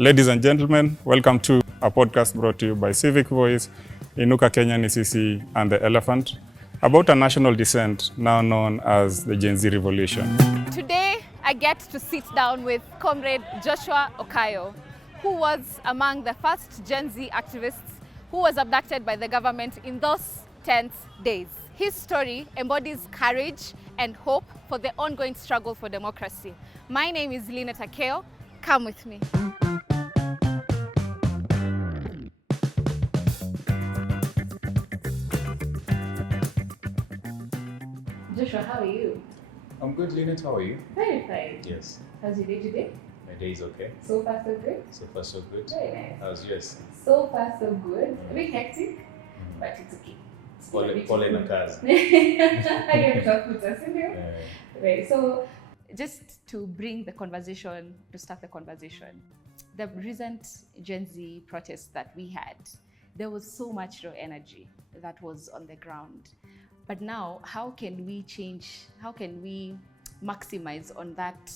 Ladies and gentlemen, welcome to a podcast brought to you by Civic Voice, Inuka Kenya NCC, and The Elephant, about a national dissent now known as the Gen Z Revolution. Today, I get to sit down with Comrade Joshua Okayo, who was among the first Gen Z activists who was abducted by the government in those tense days. His story embodies courage and hope for the ongoing struggle for democracy. My name is Joshua Okayo. Come with me. Joshua, how are you? I'm good, Lynette. How are you? Very fine. Yes. How's your day today? My day is okay. So far, so good? So far, so good. Very nice. How's yours? So far, so good. A bit hectic, but it's okay. Pole na kazi. Right. So, just to bring the conversation, to start the conversation, the recent Gen Z protests that we had, there was so much raw energy that was on the ground. But now, how can we change, how can we maximize on that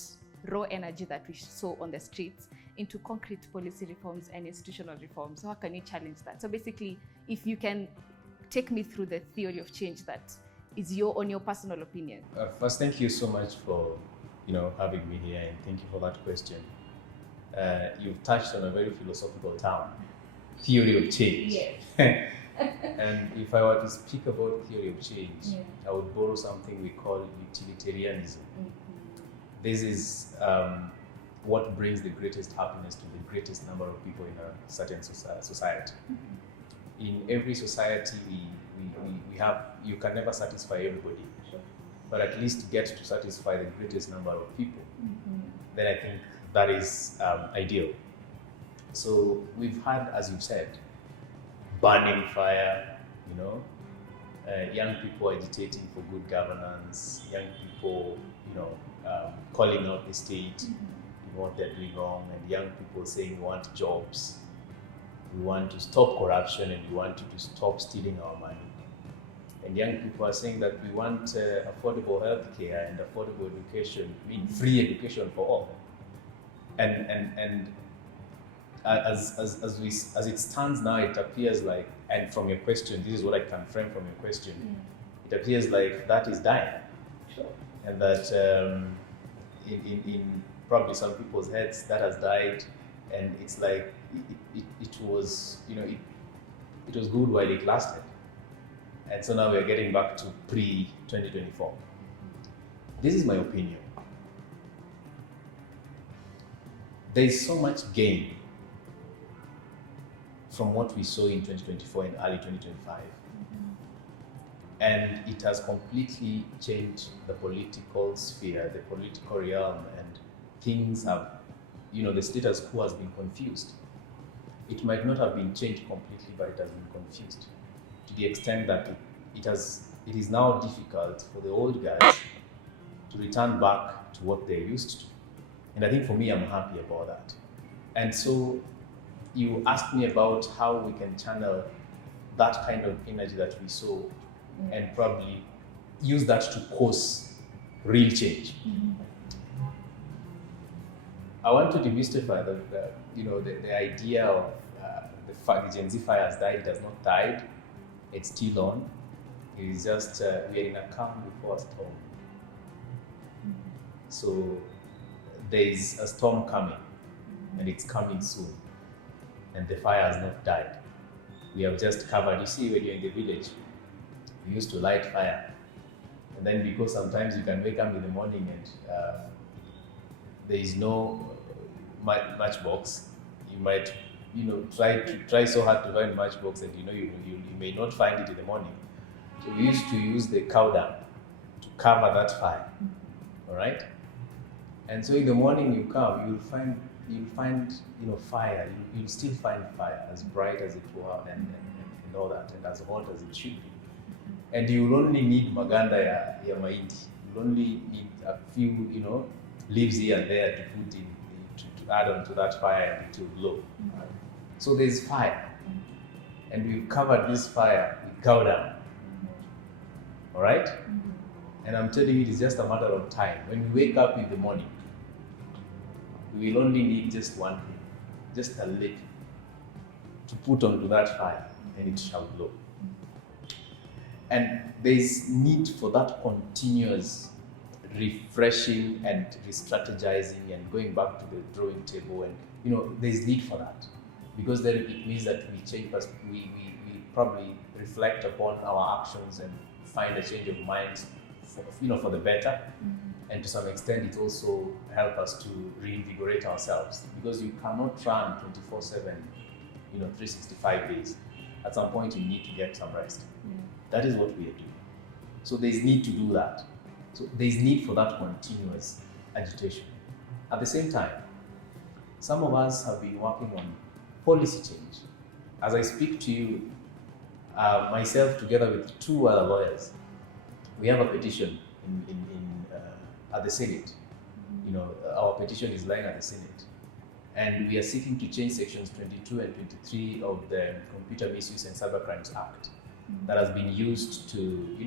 raw energy that we saw on the streets into concrete policy reforms and institutional reforms? So how can we challenge that? So basically, if you can take me through the theory of change that is your personal opinion. First, thank you so much for having me here, and thank you for that question. You've touched on a very philosophical term, theory of change. Yes. And if I were to speak about theory of change, I would borrow something we call utilitarianism. Mm-hmm. This is what brings the greatest happiness to the greatest number of people in a certain society. Mm-hmm. In every society, we have, you can never satisfy everybody, Sure. but at least get to satisfy the greatest number of people. Mm-hmm. Then I think that is ideal. So we've had, as you've said, burning fire, young people agitating for good governance, young people, calling out the state in what they're doing wrong, and young people saying we want jobs, we want to stop corruption, and we want to stop stealing our money. And young people are saying that we want affordable healthcare and affordable education, free education for all. And as it stands now, it appears like, and from your question, this is what I can frame from your question, it appears like that is dying. Sure. And that in probably some people's heads that has died, and it's like it was it was good while it lasted, and so now we're getting back to pre-2024. This is my opinion. There is so much gain from what we saw in 2024 and early 2025. And it has completely changed the political sphere, the political realm, and things have, the status quo has been confused. It might not have been changed completely, but it has been confused to the extent that it is now difficult for the old guys to return back to what they're used to. And I think for me, I'm happy about that. And so you asked me about how we can channel that kind of energy that we saw and probably use that to cause real change. Mm-hmm. I want to demystify the idea of the fact the Gen Z fire has died. It has not died. It's still on. It is just we are in a calm before a storm. So there is a storm coming, and it's coming soon. And the fire has not died. We have just covered. You see, when you're in the village, we used to light fire, and then because sometimes you can wake up in the morning and there is no matchbox, you might try so hard to find matchbox, and you may not find it in the morning. So we used to use the cow dung to cover that fire. All right, and so in the morning you come, you'll find fire. You'll still find fire as bright as it was and all that, and as hot as it should be. And you'll only need maganda ya mahindi. You'll only need a few, leaves here and there to put in, to add on to that fire, and it will glow. So there's fire. And we've covered this fire with cow dung. All right? And I'm telling you, it is just a matter of time. When we wake up in the morning, we will only need just one thing, just a little, to put onto that fire, and it shall glow. And there's need for that continuous refreshing and re-strategizing and going back to the drawing table, and there's need for that, because then it means that we change, we probably reflect upon our actions and find a change of mind for the better. And to some extent it also helps us to reinvigorate ourselves, because you cannot run 24/7, 365 days. At some point you need to get some rest. That is what we are doing. So there's need to do that. So there's need for that continuous agitation. At the same time, some of us have been working on policy change. As I speak to you, myself together with 2 other lawyers, we have a petition at the Senate. Our petition is lying at the Senate, and we are seeking to change sections 22 and 23 of the Computer Misuse and Cybercrimes Act that has been used to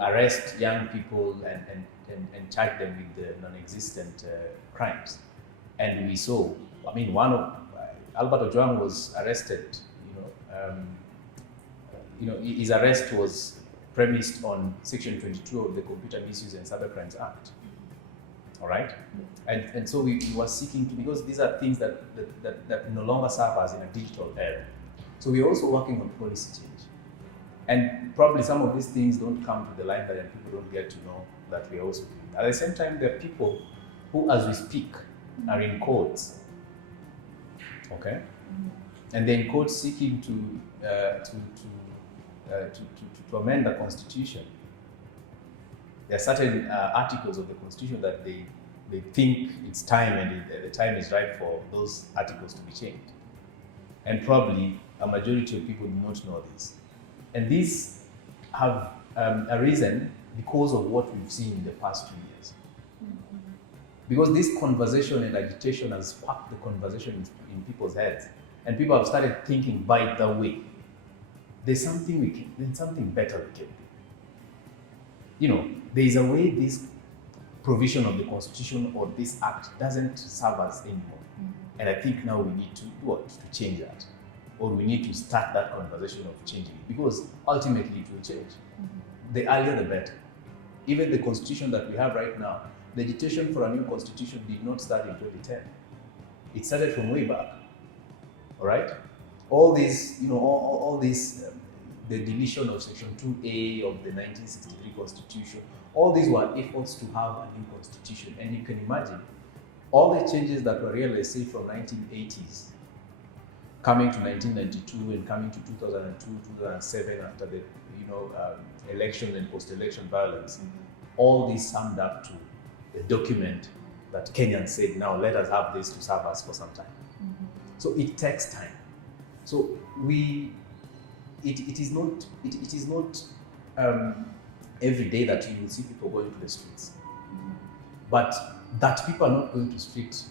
arrest young people and charge them with the non-existent crimes. And we saw, one of Albert Ojwang was arrested. His arrest was premised on Section 22 of the Computer Misuse and Cybercrimes Act. All right, and so we were seeking to, because these are things that no longer serve us in a digital era. So we're also working on policy change. And probably some of these things don't come to the limelight and people don't get to know that we are also doing. At the same time, there are people who, as we speak, are in courts, okay? And they're in courts seeking to amend the Constitution. There are certain articles of the Constitution that they think it's time, and the time is right for those articles to be changed. And probably a majority of people do not know this. And these have arisen because of what we've seen in the past 2 years. Because this conversation and agitation has sparked the conversation in people's heads. And people have started thinking, by the way, there's something better we can do. There is a way this provision of the Constitution or this act doesn't serve us anymore. And I think now we need to change that. Or we need to start that conversation of changing it, because ultimately it will change. The earlier the better. Even the Constitution that we have right now, the agitation for a new Constitution did not start in 2010. It started from way back. All right? All these, the deletion of Section 2A of the 1963 Constitution, all these were efforts to have a new Constitution. And you can imagine all the changes that were realized, say, from 1980s, coming to 1992 and coming to 2002, 2007 after the election and post-election violence, all these summed up to a document that Kenyans said, now let us have this to serve us for some time. So it takes time. So it is not every day that you will see people going to the streets. But that people are not going to the streets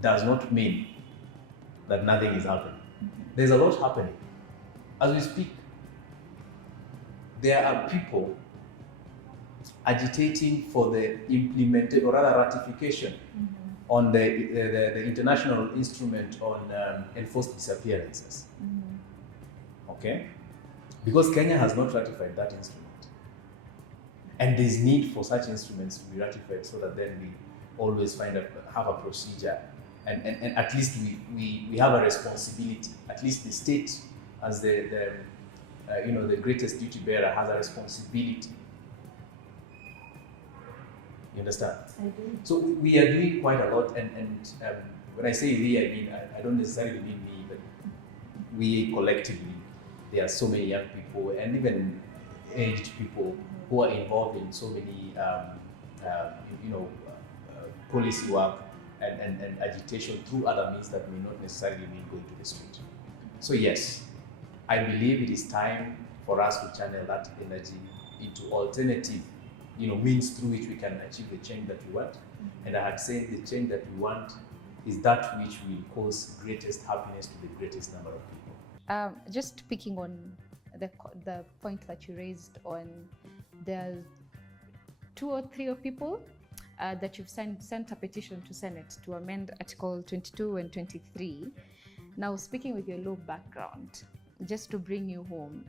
does not mean that nothing is happening. There's a lot happening. As we speak, there are people agitating for the implementation, or rather ratification, on the international instrument on enforced disappearances. Okay? Because Kenya has not ratified that instrument. And there's need for such instruments to be ratified, so that then we always have a procedure. And at least we have a responsibility. At least the state, as the greatest duty bearer, has a responsibility. You understand? I do. So we are doing quite a lot, and when I say we, I mean I don't necessarily mean me, but we collectively. There are so many young people and even aged people who are involved in so many policy work and agitation through other means that may not necessarily mean going to the street. So yes, I believe it is time for us to channel that energy into alternative means through which we can achieve the change that we want. And I had said the change that we want is that which will cause greatest happiness to the greatest number of people. Just picking on the point that you raised on the 2 or 3 people that you've sent a petition to Senate to amend Article 22 and 23. Now, speaking with your law background, just to bring you home,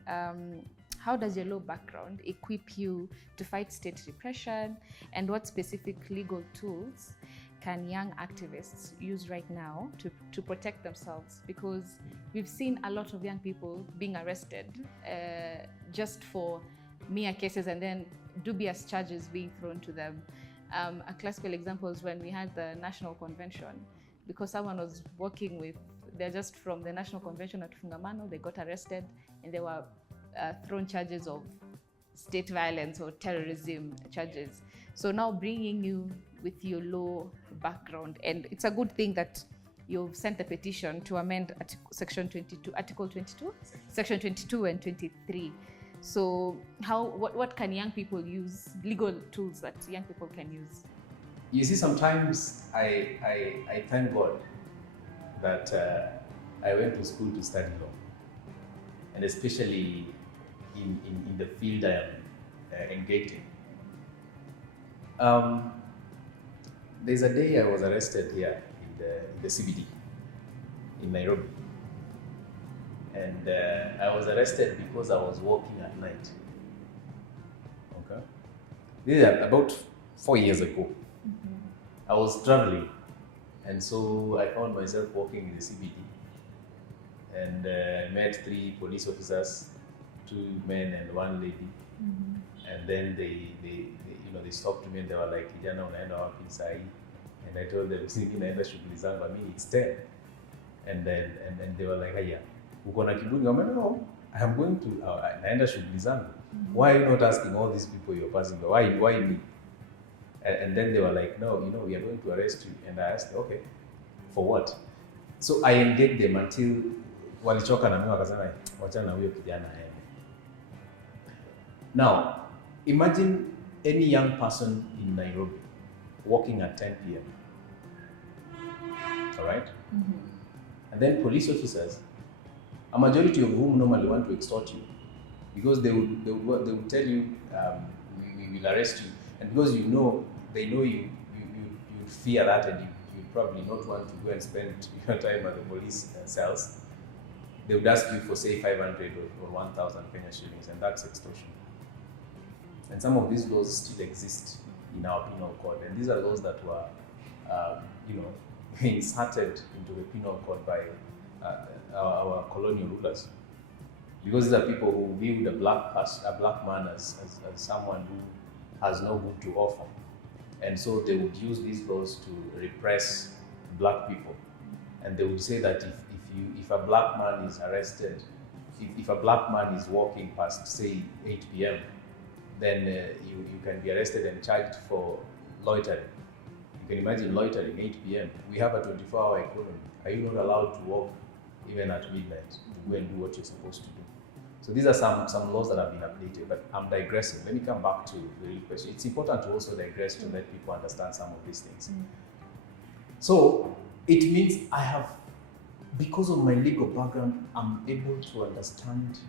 how does your law background equip you to fight state repression, and what specific legal tools can young activists use right now to protect themselves? Because we've seen a lot of young people being arrested just for mere cases and then dubious charges being thrown to them. A classical example is when we had the National Convention, because someone was working with, they're just from the National Convention at Fungamano, they got arrested and they were thrown charges of state violence or terrorism charges. So now bringing you with your law background, and it's a good thing that you've sent a petition to amend Section 22, Article 22, Section 22 and 23. So what can young people use, legal tools that young people can use? You see, sometimes I thank God that I went to school to study law, and especially in the field I am engaged in. There's a day I was arrested here in the CBD in Nairobi, and I was arrested because I was walking at night. Okay, this is about 4 years ago. I was traveling, and so I found myself walking in the CBD, and I met 3 police officers, 2 men and 1 lady, and then they stopped me and they were like, "Kijana, unaenda wapi sai?" And I told them, "Sisi naenda shughuli zangu, I mean it's 10." And then they were like, "Haya, uko na kiburi?" I'm like, "No, I am going to naenda shughuli zangu. Why are you not asking all these people you're passing by? Why me?" And then they were like, "No, we are going to arrest you." And I asked, "Okay, for what?" So I engaged them until walichoka na mimi wakasema, "Wachana na huyo kijana aende." Now, imagine any young person in Nairobi walking at 10 p.m. All right? And then police officers, a majority of whom normally want to extort you, because they would tell you, we will arrest you, and because they know you fear that, and you probably not want to go and spend your time at the police cells. They would ask you for, say, 500 or 1,000 Kenya shillings, and that's extortion. And some of these laws still exist in our penal code, and these are laws that were, inserted into the penal code by our colonial rulers, because these are people who viewed a black man as someone who has no good to offer, and so they would use these laws to repress black people, and they would say that if a black man is arrested, if a black man is walking past, say, 8 p.m., then you can be arrested and charged for loitering. You can imagine loitering 8 p.m. We have a 24-hour economy. Are you not allowed to walk even at midnight to go and do what you're supposed to do? So these are some laws that have been updated, but I'm digressing. Let me come back to the real question. It's important to also digress to let people understand some of these things. So it means because of my legal background, I'm able to understand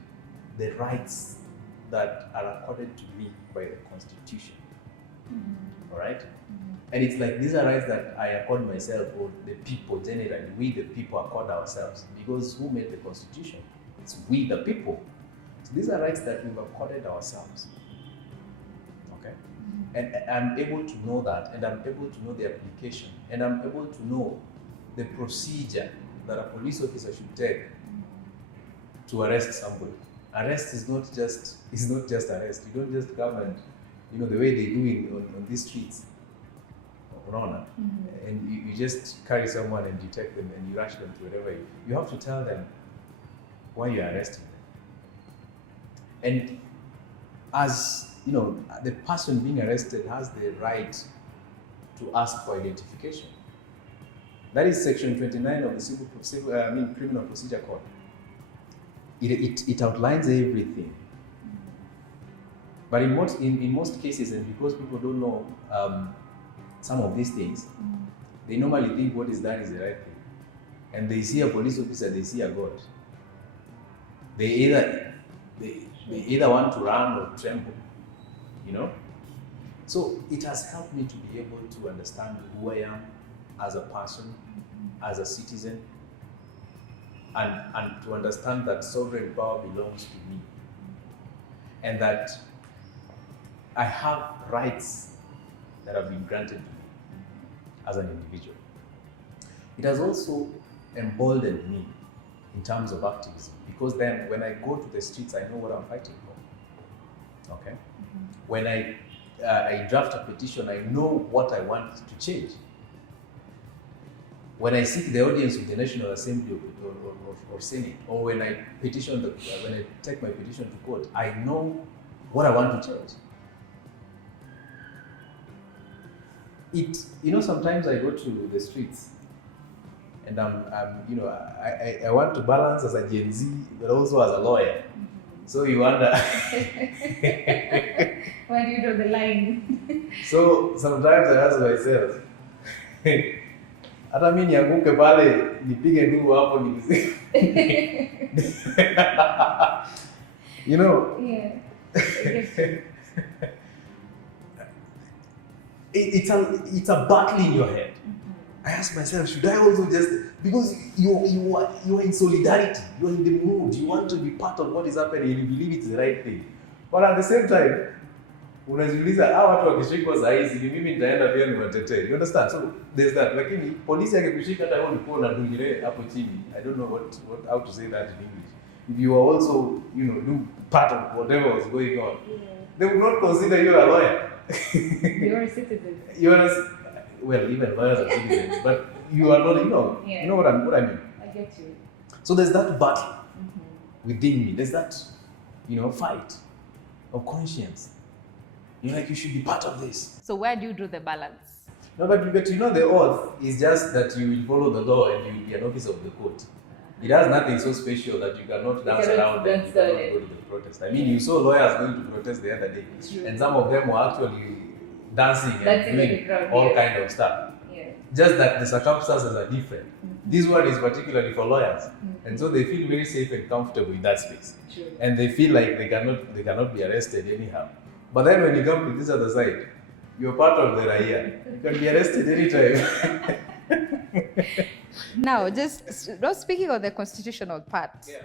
the rights that are accorded to me by the Constitution. All right? And it's like these are rights that I accord myself, or the people generally, we the people accord ourselves, because who made the Constitution? It's we the people. So these are rights that we've accorded ourselves. Okay? And I'm able to know that, and I'm able to know the application, and I'm able to know the procedure that a police officer should take to arrest somebody. Arrest is not just arrest. You don't just come and, the way they do on these streets, and you just carry someone and detect them and you rush them to wherever you have to tell them why you're arresting them. And as the person being arrested has the right to ask for identification. That is Section 29 of the Criminal Procedure Code. It outlines everything. But in most cases, and because people don't know some of these things, they normally think what is done is the right thing. And they see a police officer, they see a god. They either want to run or tremble, So it has helped me to be able to understand who I am as a person, as a citizen, and to understand that sovereign power belongs to me, and that I have rights that have been granted to me as an individual. It has also emboldened me in terms of activism, because then when I go to the streets, I know what I'm fighting for. Okay? When I draft a petition, I know what I want to change. When I seek the audience with the National Assembly or Senate, or when I when I take my petition to court, I know what I want to change. Sometimes I go to the streets and I want to balance as a Gen Z, but also as a lawyer. So you wonder. Where do you draw the line? So sometimes I ask myself, hata mimi nianguke pale nipige nduru hapo nikisema. Yeah. It's a battle in your head. I ask myself, should I also just, because you are in solidarity, you are in the mood, you want to be part of what is happening, and you believe it's the right thing. But at the same time, unajiuliza watu wakishikwa saa hizi ni mimi nitaenda pia niwatetee. You understand? So there's that. Lakini polisi akikushika hata wewe ulikuwa unadungile hapo chini. I don't know how to say that in English. If you are also, do part of whatever was going on, they would not consider you a lawyer. You're a citizen. Well, even lawyers are citizens, but you are not, you know what I mean? I get you. So there's that battle within me. There's that, fight of conscience. You're like, you should be part of this. So where do you draw the balance? No, but the oath is just that you will follow the law and you will be an officer of the court. It has nothing so special that you cannot dance around and you cannot go to the protest. I mean, you saw lawyers going to protest the other day, and some of them were actually dancing and doing all kind of stuff. Yeah. Just that the circumstances are different. This one is particularly for lawyers, and so they feel very safe and comfortable in that space. True. And they feel like they cannot be arrested anyhow. But then when you come to this other side, you're part of the Raya. You can be arrested anytime. Now, just not speaking of the constitutional part, Yeah.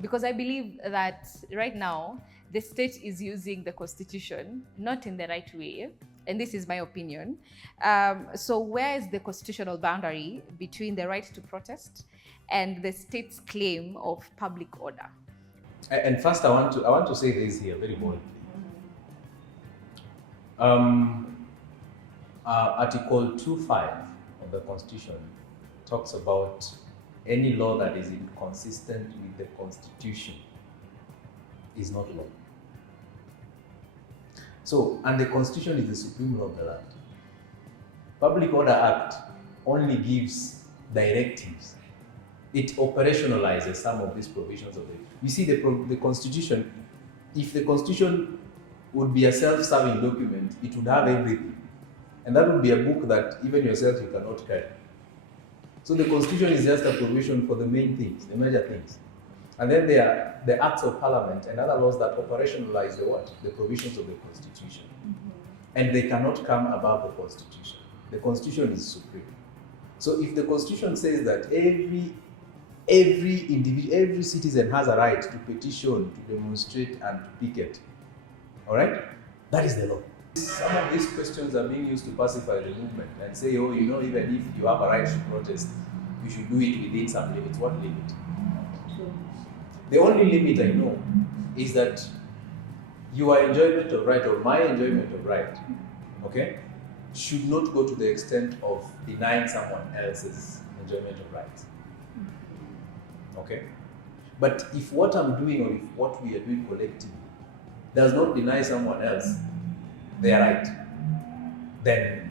because I believe that right now the state is using the constitution not in the right way, and this is my opinion. So where is the constitutional boundary between the right to protest and the state's claim of public order? And first, I want to say this here very boldly. Article 2.5 of the Constitution talks about any law that is inconsistent with the Constitution is not law. So, and the Constitution is the supreme law of the land. Public Order Act only gives directives. It operationalizes some of these provisions of it. You see, the Constitution, if the Constitution would be a self-serving document, it would have everything. And that would be a book that even yourself you cannot carry. So the Constitution is just a provision for the main things, the major things. And then there are the acts of parliament and other laws that operationalize the provisions of the Constitution. And they cannot come above the Constitution. The Constitution is supreme. So if the Constitution says that every individual, every citizen has a right to petition, to demonstrate, and to picket, all right? That is the law. Some of these questions are being used to pacify the movement and say, even if you have a right to protest, you should do it within some limits. What limit? True. The only limit I know is that your enjoyment of right or my enjoyment of right, okay, should not go to the extent of denying someone else's enjoyment of right. Okay? But if what I'm doing or if what we are doing collectively does not deny someone else their right, then,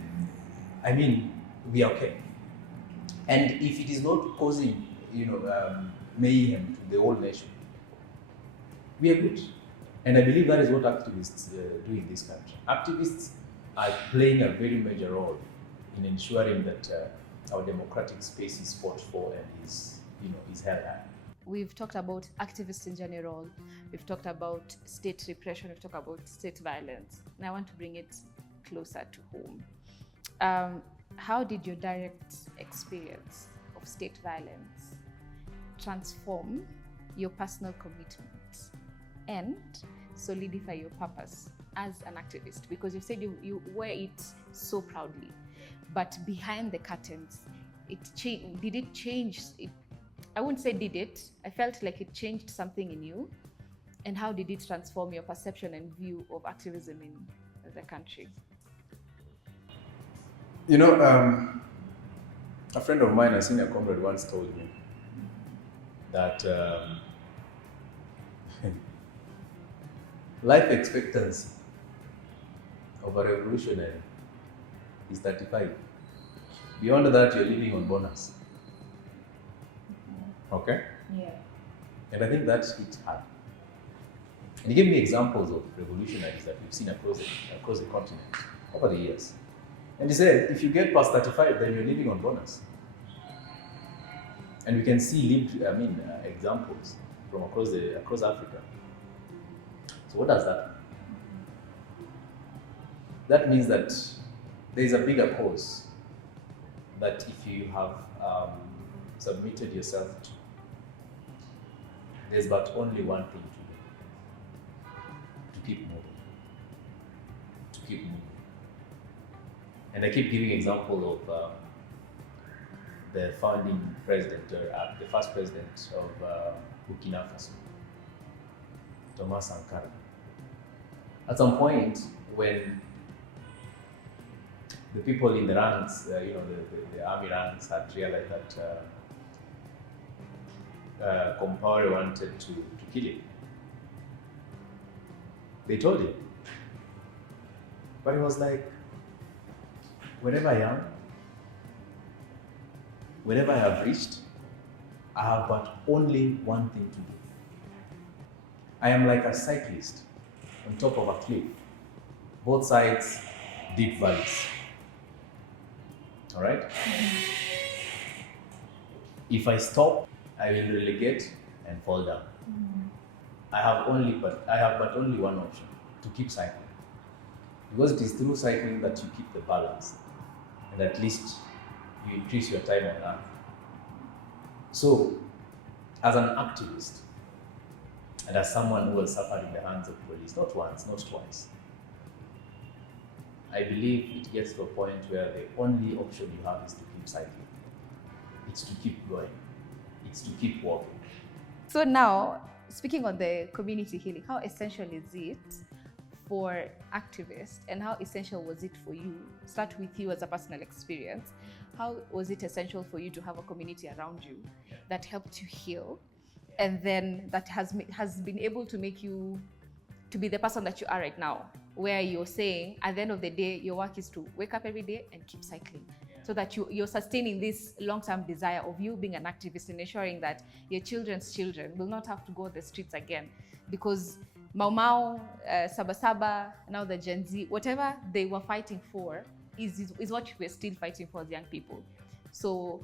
we are okay. And if it is not causing, mayhem to the whole nation, we are good. And I believe that is what activists do in this country. Activists are playing a very major role in ensuring that our democratic space is fought for and is held high. We've talked about activists in general. We've talked about state repression. We've talked about state violence. And I want to bring it closer to home. How did your direct experience of state violence transform your personal commitment and solidify your purpose as an activist? Because you said you wear it so proudly, but behind the curtains, did it change? I wouldn't say did it. I felt like it changed something in you. And how did it transform your perception and view of activism in the country? You know, a friend of mine, a senior comrade, once told me that life expectancy of a revolutionary is 35. Beyond that, you're living on bonus. Okay? Yeah. And I think that hit hard. And he gave me examples of revolutionaries that we've seen across the continent over the years. And he said, if you get past 35, then you're living on bonus. And we can see examples from across Africa. So what does that mean? That means that there is a bigger cause that if you have submitted yourself to, there's but only one thing to do: to keep moving. To keep moving. And I keep giving example of the founding president, the first president of Burkina Faso, Thomas Sankara. At some point, when the people in the ranks, the army ranks, had realized that Compaoré wanted to kill him, they told him. But he was like, wherever I am, wherever I have reached, I have but only one thing to do. I am like a cyclist on top of a cliff, both sides deep valleys. All right? If I stop, I will relegate and fall down. I have but only one option: to keep cycling. Because it is through cycling that you keep the balance, and at least you increase your time on earth. So, as an activist, and as someone who has suffered in the hands of police, not once, not twice, I believe it gets to a point where the only option you have is to keep cycling. It's to keep going. It's to keep walking. So now, speaking on the community healing, how essential is it for activists, and how essential was it for you? Start with you as a personal experience. How was it essential for you to have a community around you that helped you heal, and then that has been able to make you to be the person that you are right now, where you're saying at the end of the day, your work is to wake up every day and keep cycling, so that you're sustaining this long-term desire of you being an activist and ensuring that your children's children will not have to go on the streets again, because Mau Mau, Saba Saba, now the Gen Z, whatever they were fighting for is what we're still fighting for as young people. So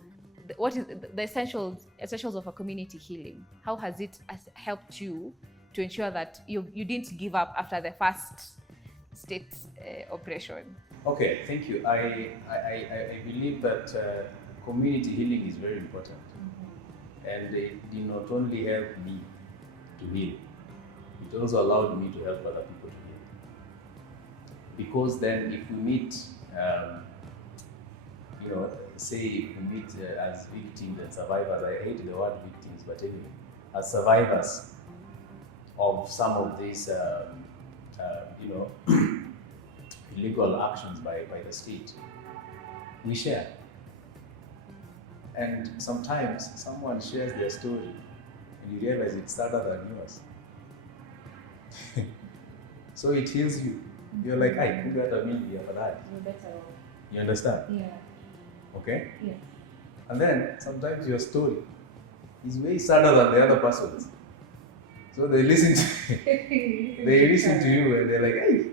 what is the essentials of a community healing? How has it helped you to ensure that you didn't give up after the first state operation? Okay, thank you. I believe that community healing is very important. And it did not only help me to heal, it also allowed me to help other people to heal. Because then if we meet, say if we meet as victims and survivors, I hate the word victims, but anyway, as survivors of some of these, illegal actions by the state, we share. And sometimes someone shares their story and you realize it's sadder than yours. So it heals you. You're like, I could get a meal for that. You understand? Yeah. Okay? Yeah. And then sometimes your story is way sadder than the other person's. So they listen to you and they're like, hey,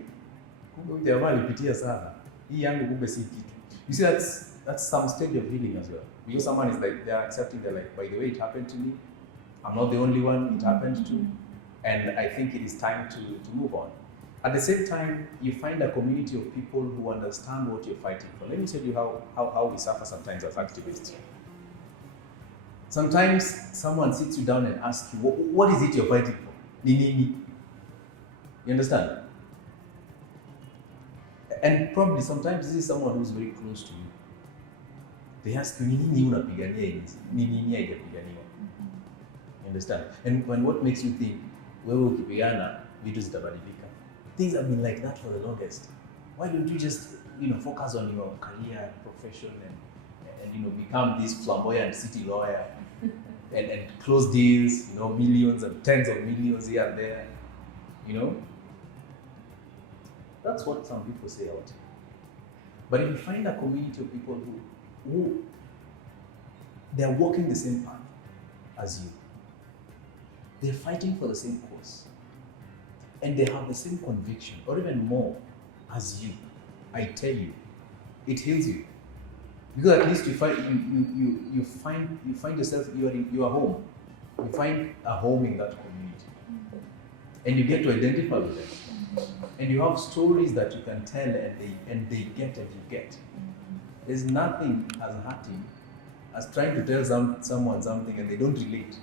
kumbe jamaa alipitia sana. Hii yangu kumbe si kitu. You see, that's some stage of healing as well. Because someone is like, they're accepting, they're like, by the way, it happened to me. I'm not the only one it happened to. And I think it is time to move on. At the same time, you find a community of people who understand what you're fighting for. Let me tell you how we suffer sometimes as activists. Sometimes someone sits you down and asks you, what is it you're fighting for? Ni nini? You understand? And probably sometimes this is someone who's very close to you. They ask you, ni nini unapigania hizi? Ni nini haijapiganiwa? You understand? And what makes you think, wewe ukipigana, vitu zitabadilika? Things have been like that for the longest. Why don't you just, focus on your career, profession, and become this flamboyant city lawyer and close deals, millions and tens of millions here and there, That's what some people say out here. But if you find a community of people who they're walking the same path as you, they're fighting for the same cause, and they have the same conviction, or even more, as you, I tell you, it heals you. Because at least you find yourself, you are home. You find a home in that community. And you get to identify with them. And you have stories that you can tell, and they get and you get. There's nothing as hurting as trying to tell someone something and they don't relate.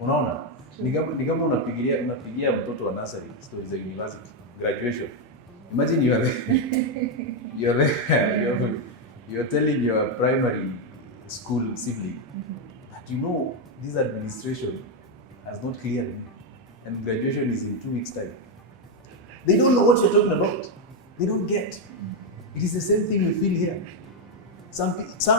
Unaona? Ni kama unapigia mtoto wa nursery stories za university graduation. Imagine you're telling your primary school sibling that this administration has not cleared me, and graduation is in 2 weeks' time. They don't know what you're talking about. They don't get. It is the same thing we feel here. Some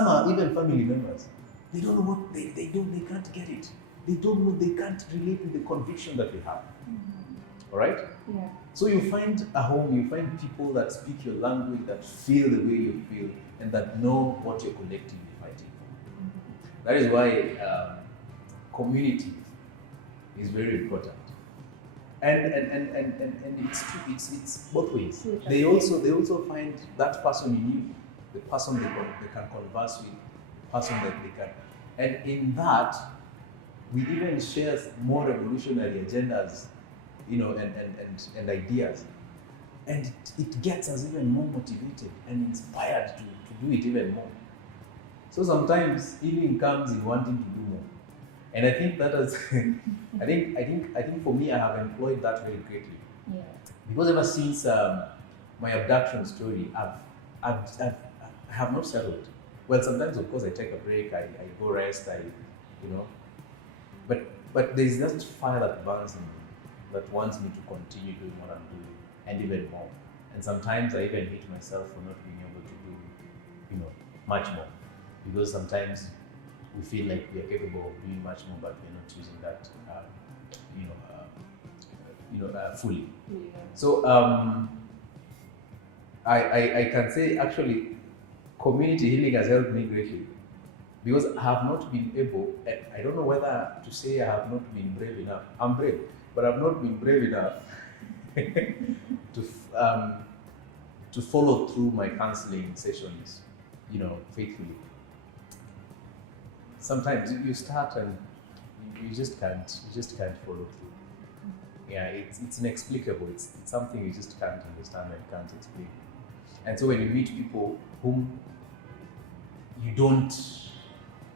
are even family members. They don't know what they can't get it. They don't know, they can't relate with the conviction that we have. All right? Yeah. So you find a home, you find people that speak your language, that feel the way you feel, and that know what you're collectively fighting for. That is why community is very important. And it's both ways. They also find that person in you, the person they can converse with, the person that they can. And in that, we even share more revolutionary agendas, and ideas. And it gets us even more motivated and inspired to do it even more. So sometimes healing comes in wanting to do more. And I think that is, I think for me, I have employed that very greatly. Yeah. Because ever since my abduction story, I have not settled. Well, sometimes of course I take a break, I go rest, but there is just fire that burns in me, that wants me to continue doing what I'm doing, and even more. And sometimes I even hate myself for not being able to do, much more, because sometimes we feel like we are capable of doing much more, but we're not using that, fully. Yeah. So I can say actually, community healing has helped me greatly, because I have not been able. I don't know whether to say I have not been brave enough. I'm brave, but I've not been brave enough to follow through my counseling sessions, faithfully. Sometimes you start and you just can't follow through. Yeah, it's inexplicable. It's something you just can't understand and can't explain. And so when you meet people whom you don't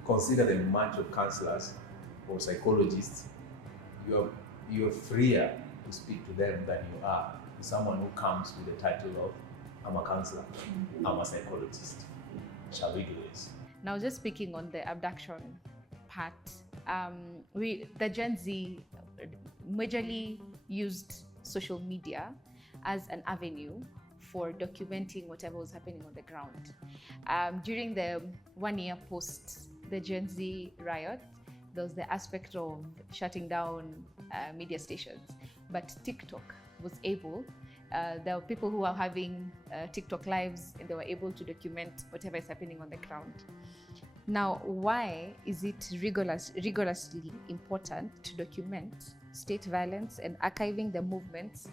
consider them much of counselors or psychologists, you're freer to speak to them than you are to someone who comes with the title of I'm a counselor, I'm a psychologist. Shall we do this? Now, just speaking on the abduction part, the Gen Z majorly used social media as an avenue for documenting whatever was happening on the ground. During the 1 year post the Gen Z riot, there was the aspect of shutting down media stations, but TikTok was able. There were people who were having TikTok lives, and they were able to document whatever is happening on the ground. Now, why is it rigorously important to document state violence and archiving the movement's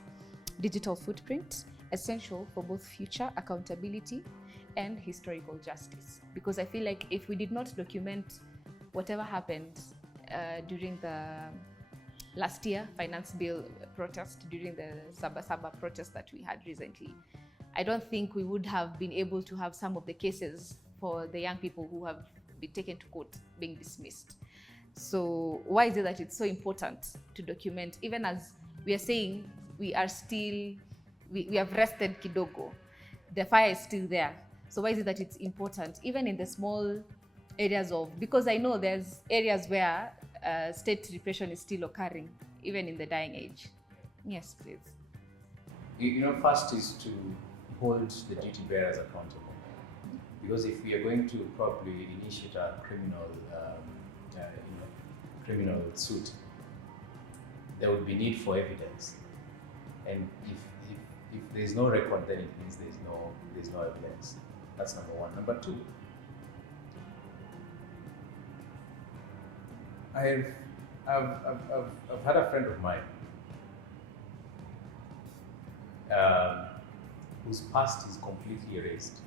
digital footprint, essential for both future accountability and historical justice? Because I feel like if we did not document whatever happened during the last year finance bill protest, during the Sabasaba protest that we had recently, I don't think we would have been able to have some of the cases for the young people who have been taken to court being dismissed. So why is it that it's so important to document, even as we are saying we are still, we have rested kidogo, the fire is still there. So why is it that it's important, even in the small areas of, because I know there's areas where state repression is still occurring, even in the dying age. Yes, please. First is to hold the duty bearers accountable. Because if we are going to probably initiate a criminal suit, there would be need for evidence. And if there's no record, then it means there's no evidence. That's number one. Number two, I've had a friend of mine whose past is completely erased,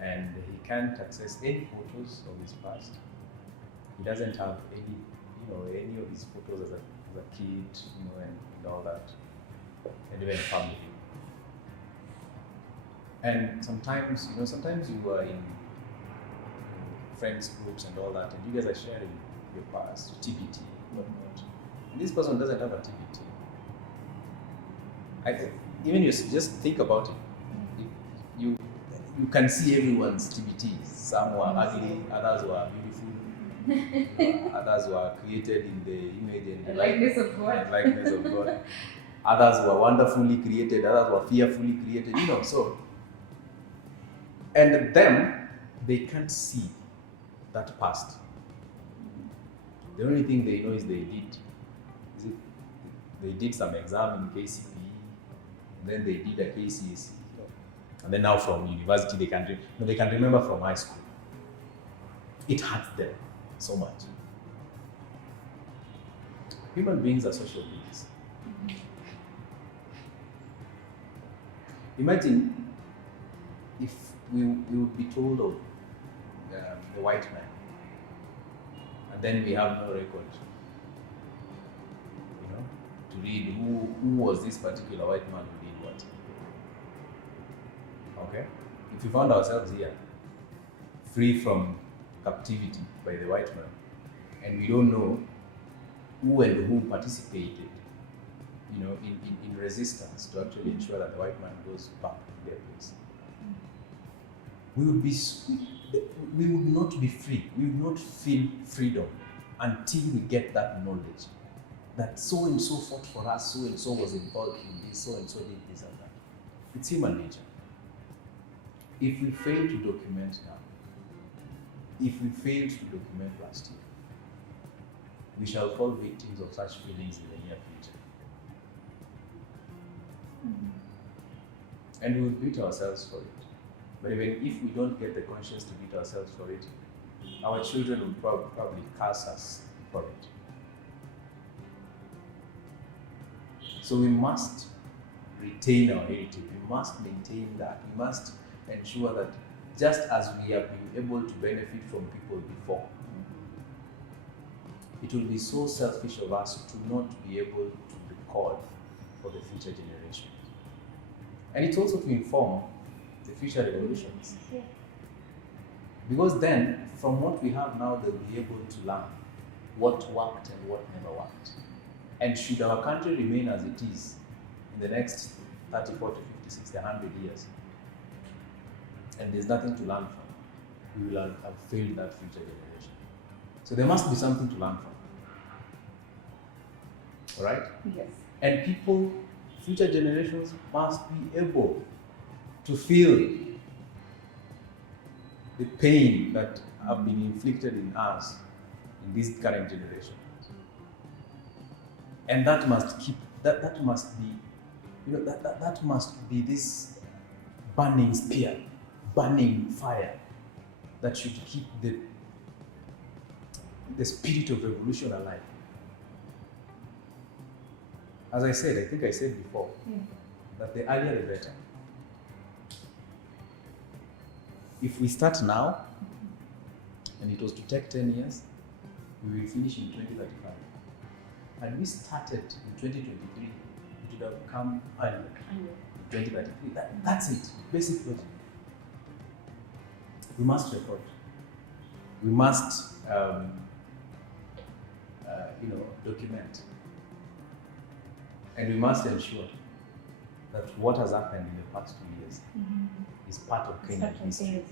and he can't access any photos of his past. He doesn't have any of his photos as a kid, and all that, and even family. And sometimes you are in friends groups and all that, and you guys are sharing your past, TBT, whatnot. And this person doesn't have a TBT. Even you just think about it. You can see everyone's TBTs. Some were ugly, others were beautiful, others were created in the image and the likeness of God. Others were wonderfully created, others were fearfully created, so. And them, they can't see that past. The only thing they know is they did some exam in KCP, and then they did a KCSE, and then now from university they can remember from high school. It hurts them so much. Human beings are social beings. Imagine if we would be told of the white man, and then we have no record, to read who was this particular white man who did what. Okay? If we found ourselves here, free from captivity by the white man, and we don't know who and who participated, in resistance to actually ensure that the white man goes back to their place, we would not be free. We would not feel freedom until we get that knowledge that so and so fought for us, so and so was involved in this, so and so did this and that. It's human nature. If we fail to document now, if we failed to document last year, we shall fall victims of such feelings in the near future. And we will beat ourselves for it. But even if we don't get the conscience to beat ourselves for it, our children will probably curse us for it. So we must retain our heritage. We must maintain that. We must ensure that just as we have been able to benefit from people before, it will be so selfish of us to not be able to record for the future generations. And it's also to inform the future revolutions. Yeah. Because then, from what we have now, they'll be able to learn what worked and what never worked. And should our country remain as it is in the next 30, 40, 50, 60, 100 years, and there's nothing to learn from, we will have failed that future generation. So there must be something to learn from. All right? Yes. And future generations must be able to feel the pain that have been inflicted in us in this current generation. And that must be this burning spear, burning fire that should keep the spirit of revolution alive. As I said, I think I said before, that the earlier the better. If we start now, and it was to take 10 years, we will finish in 2035. Had we started in 2023, it would have come earlier, in 2033. That's it, basic logic. We must record. We must, document. And we must ensure that what has happened in the past 2 years is part of Kenyan history.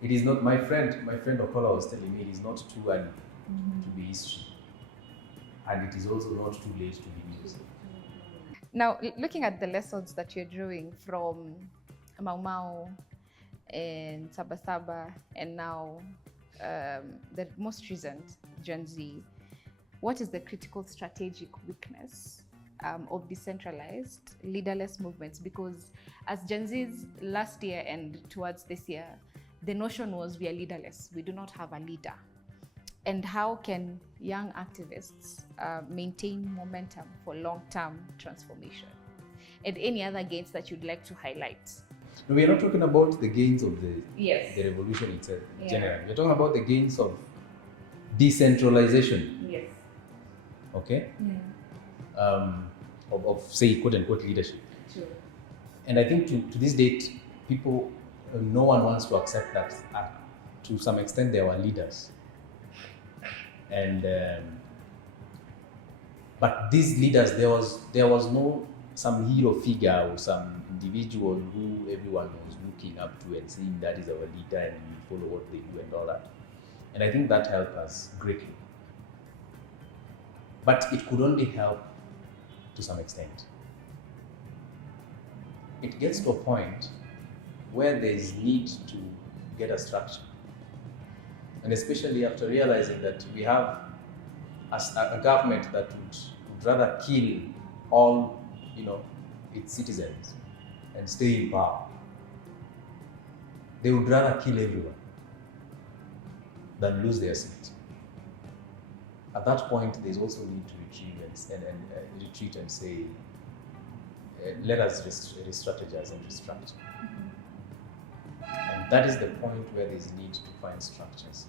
It is not, my friend Okayo was telling me, it is not too early to be history. And it is also not too late to be news. Now, looking at the lessons that you're drawing from Mau Mau and Saba Saba and now the most recent Gen Z, what is the critical strategic weakness of decentralized leaderless movements? Because as Gen Zs last year and towards this year, the notion was we are leaderless, we do not have a leader. And how can young activists maintain momentum for long-term transformation? And any other gains that you'd like to highlight? No, we are not talking about the gains of the revolution itself, generally. We're talking about the gains of decentralization. Yes. Okay? Yeah. Of say, quote unquote, leadership. Sure. And I think to this date, people, no one wants to accept that to some extent they were leaders. And but these leaders, there was no some hero figure or some individual who everyone was looking up to and saying that is our leader and we follow what they do and all that. And I think that helped us greatly. But it could only help to some extent. It gets to a point where there is need to get a structure. And especially after realizing that we have a government that would rather kill all, its citizens and stay in power. They would rather kill everyone than lose their seat. At that point, there's also need to retreat and say, let us re-strategize and restructure. And that is the point where there's need to find structures.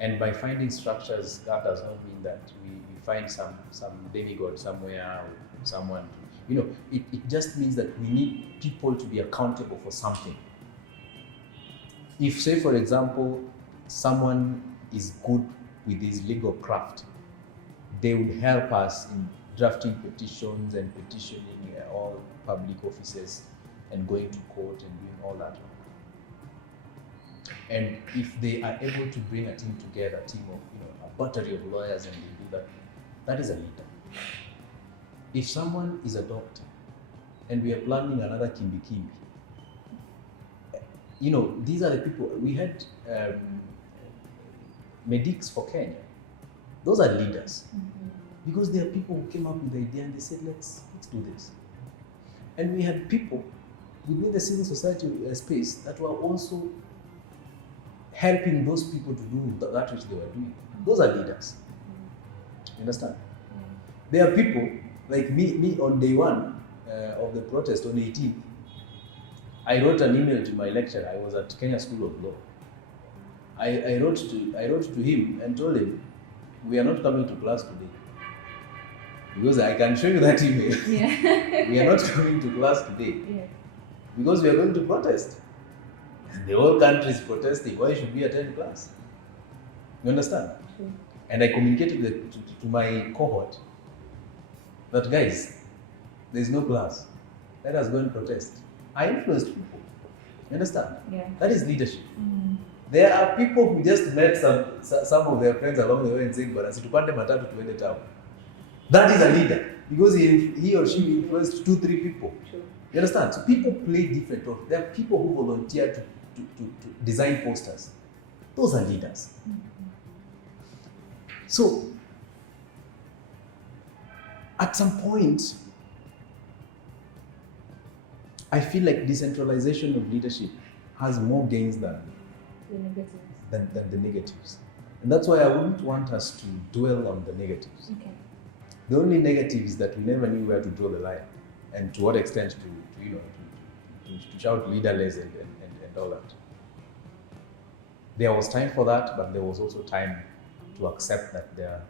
And by finding structures, that does not mean that we find some demigod somewhere or someone. It just means that we need people to be accountable for something. If, say, for example, someone is good with his legal craft, they would help us in drafting petitions and petitioning all public offices and going to court and doing all that work. And if they are able to bring a team together, a team of, a battery of lawyers, and they do that, that is a leader. If someone is a doctor and we are planning another Kimbi, these are the people. We had medics for Kenya. Those are leaders. Because they are people who came up with the idea and they said, let's do this. And we had people within the civil society space that were also helping those people to do that which they were doing. Those are leaders. You understand? There are people like me on day one of the protest on 18th. I wrote an email to my lecturer. I was at Kenya School of Law. I wrote to him and told him, we are not coming to class today. Because I can show you that email. Yeah. We are not coming to class today. Yeah. Because we are going to protest. And the whole country is protesting. Why should we attend class? You understand? Sure. And I communicated to my cohort that, guys, there is no class. Let us go and protest. I influenced people. You understand? Yeah. That is leadership. Mm-hmm. There are people who just met some of their friends along the way and saying, "Bwana, tupande matatu tuende town." That is a leader because he or she influenced 2-3 people. Sure. You understand? So people play different roles. There are people who volunteer to design posters. Those are leaders. Mm-hmm. So at some point, I feel like decentralization of leadership has more gains than the negatives. And that's why I wouldn't want us to dwell on the negatives. Okay. The only negative is that we never knew where to draw the line and to what extent to shout leaderless and all that. There was time for that, but there was also time to accept that there are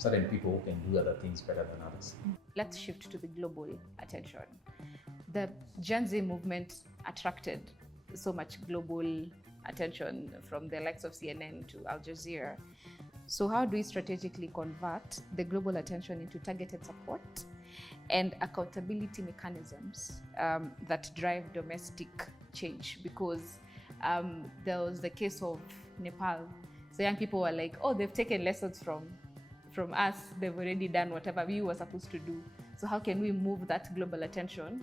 certain people who can do other things better than others. Let's shift to the global attention. The Gen Z movement attracted so much global attention from the likes of CNN to Al Jazeera. So how do we strategically convert the global attention into targeted support and accountability mechanisms that drive domestic change? Because there was the case of Nepal. So young people were like, oh, they've taken lessons from us. They've already done whatever we were supposed to do. So how can we move that global attention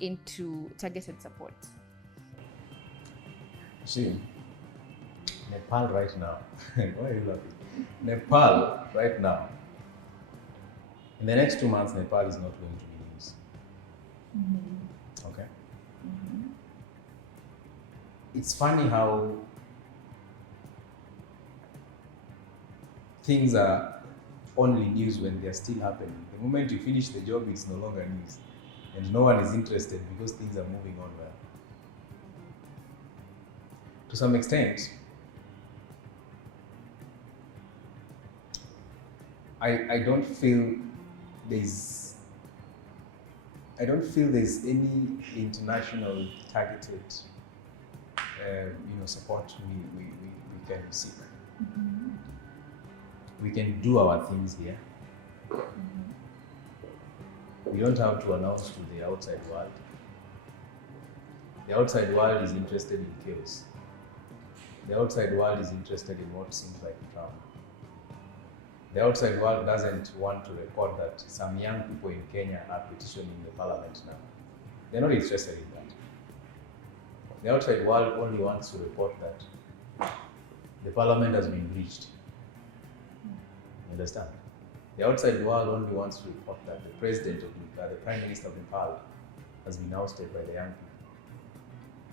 into targeted support? See, Nepal right now, why are you laughing? Nepal right now, in the next 2 months, Nepal is not going to be news. Okay? It's funny how things are only news when they're still happening. The moment you finish the job, it's no longer news. And no one is interested because things are moving on well. To some extent, I don't feel there's any international targeted support we can seek. We can do our things here. We don't have to announce to the outside world. The outside world is interested in chaos. The outside world is interested in what seems like drama. The outside world doesn't want to record that some young people in Kenya are petitioning the parliament now. They're not interested in that. The outside world only wants to report that the parliament has been breached. You understand? The outside world only wants to report that the president of the prime minister of Nepal has been ousted by the young people.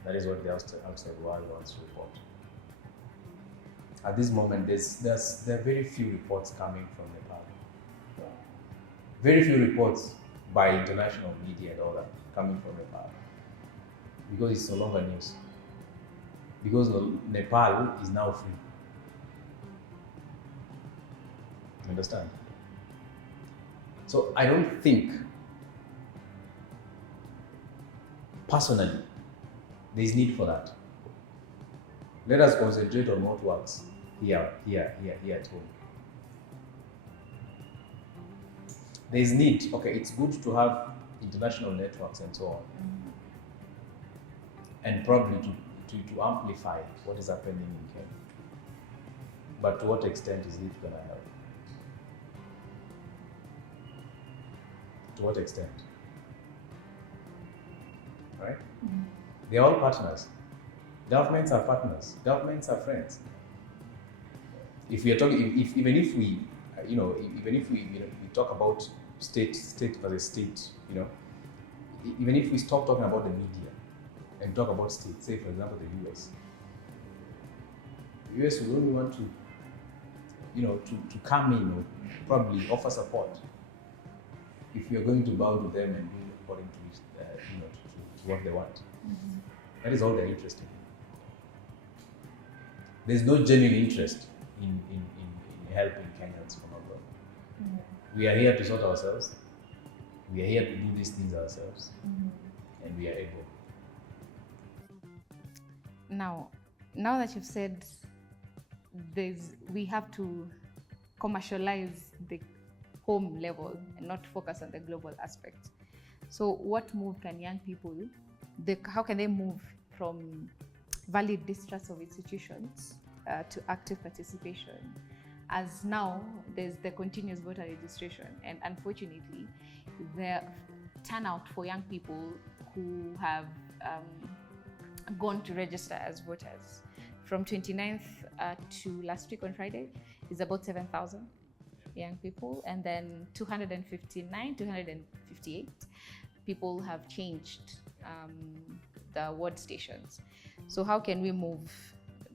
That is what the outside world wants to report. At this moment, there are very few reports coming from Nepal. Very few reports by international media and all that coming from Nepal. Because it's no longer news. Because Nepal is now free. Understand? So I don't think, personally, there is need for that. Let us concentrate on what works here at home. There is need. Okay, it's good to have international networks and so on, and probably to amplify what is happening in Kenya. But to what extent is it going to help? To what extent? Right? They're all partners. Governments are partners. Governments are friends. If we are talking, even if we talk about state versus state, even if we stop talking about the media and talk about state, say for example the US. The US will only want to come in or probably offer support if we are going to bow to them and do according to what they want. That is all they're interested in. There's no genuine interest in helping Kenyans from abroad. We are here to sort ourselves. We are here to do these things ourselves. And we are able. Now that you've said we have to commercialize the home level and not focus on the global aspect. So what move can young people, how can they move from valid distrust of institutions to active participation? As now there's the continuous voter registration, and unfortunately the turnout for young people who have gone to register as voters from 29th to last week on Friday is about 7,000 young people, and then 258 people have changed the ward stations. So how can we move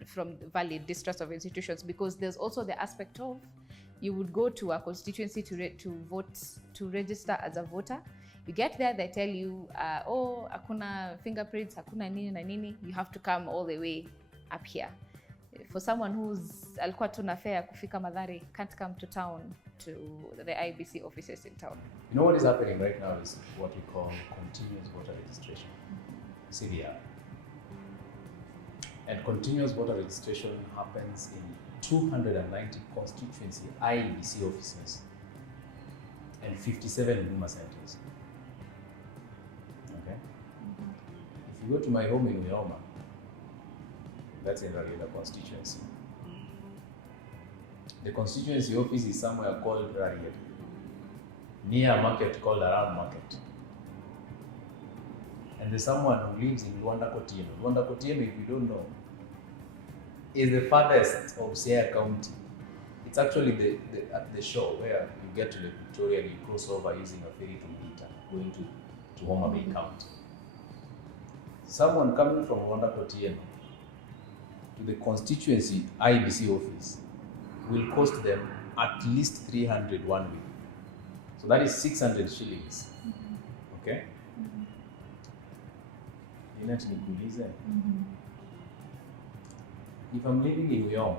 from valid distrust of institutions? Because there's also the aspect of you would go to a constituency to vote, to register as a voter. You get there, they tell you, hakuna fingerprints, hakuna nini na nini. You have to come all the way up here. For someone who's alikuwa tu na fare kufika Mathare, can't come to town to the IBC offices in town. You know what is happening right now is what we call continuous voter registration, CVR. And continuous voter registration happens in 290 constituency IBC offices and 57 Huduma centers. Okay? If you go to my home in Uyoma, that's in Rarieda constituency. The constituency office is somewhere called Rarieda, near a market called Aram Market. And there's someone who lives in Luanda Kotieno. Luanda Kotieno, if you don't know, is the farthest of Siaya County. It's actually at the shore where you get to Lake Victoria and you cross over using a ferry to Mita, going to Homa Bay County. Someone coming from Luanda Kotieno to the constituency IBC office will cost them at least 300 one week. So that is 600 shillings. Okay? If I'm living in Uyong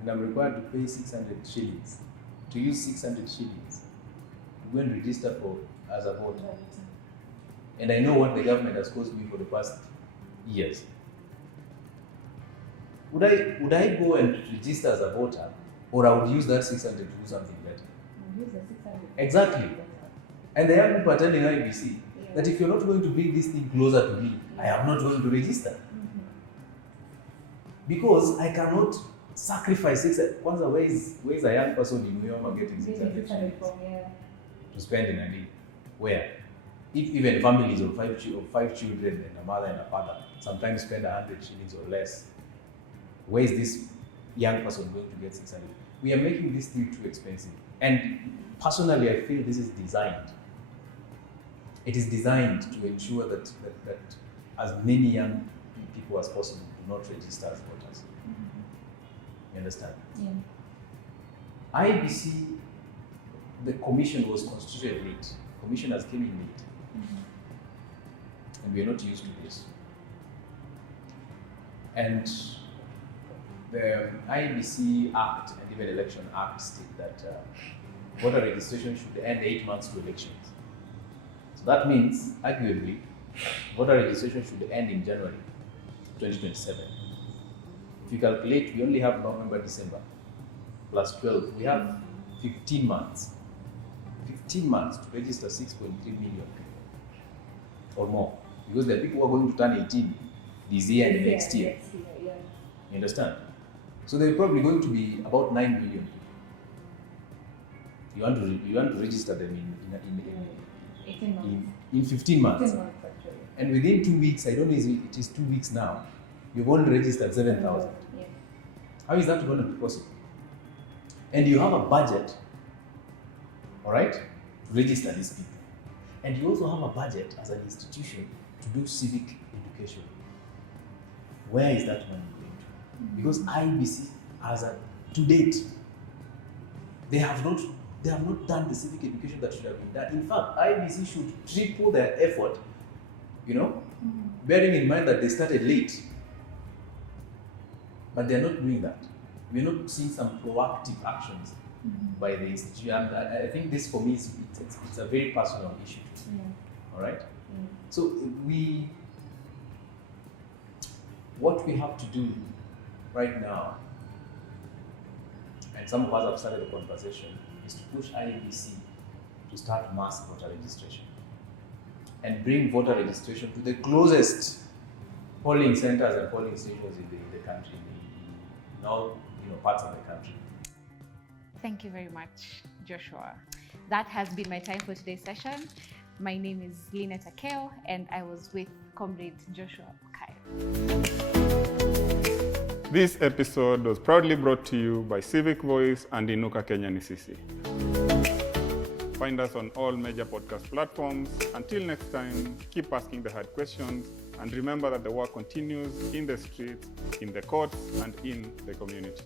and I'm required to pay 600 shillings, to use 600 shillings, to go and register as a voter, and I know what the government has cost me for the past years, would I go and register as a voter, or I would use that 600 to do something better? Use the 600. Exactly. And the young people are telling IBC that if you're not going to bring this thing closer to me, I am not going to register. Because I cannot sacrifice 600. Kwanza, where is a young person in Uyoma getting 600 to spend in a day? Where? If even families of five children and a mother and a father sometimes spend 100 shillings or less, where is this young person going to get 600? We are making this thing too expensive. And personally, I feel this is designed. It is designed to ensure that as many young people as possible do not register as voters. You understand? Yeah. IBC, the commission was constituted late. Commissioners came in late. And we are not used to this. And the IBC Act and even Election Act state that voter registration should end 8 months to elections. So that means, arguably, voter registration should end in January 2027. If you calculate, we only have November, December, plus 12. We have 15 months. 15 months to register 6.3 million people or more. Because there are people who are going to turn 18 this year and next year. Yeah. You understand? So they're probably going to be about 9 million people. You want to register them in 15 months. 18 months actually. And within 2 weeks, I don't know if it is 2 weeks now, you've only registered 7,000. Yeah. How is that going to be possible? And you have a budget, all right, to register these people. And you also have a budget as an institution to do civic education. Where is that money going to? Because IBC, to date, they have not done the civic education that should have been done. In fact, IBC should triple their effort, bearing in mind that they started late. But they're not doing that. We're not seeing some proactive actions by the institution. And I think this, for me, it's a very personal issue. All right? So what we have to do right now, and some of us have started the conversation, is to push IBC to start mass voter registration and bring voter registration to the closest polling centers and polling stations in the country, in all parts of the country. Thank you very much, Joshua. That has been my time for today's session. My name is Joshua Okayo, and I was with Comrade Joshua Okayo. This episode was proudly brought to you by Civic Voice and Inuka Kenya NCC. Find us on all major podcast platforms. Until next time, keep asking the hard questions, and remember that the work continues in the streets, in the courts, and in the community.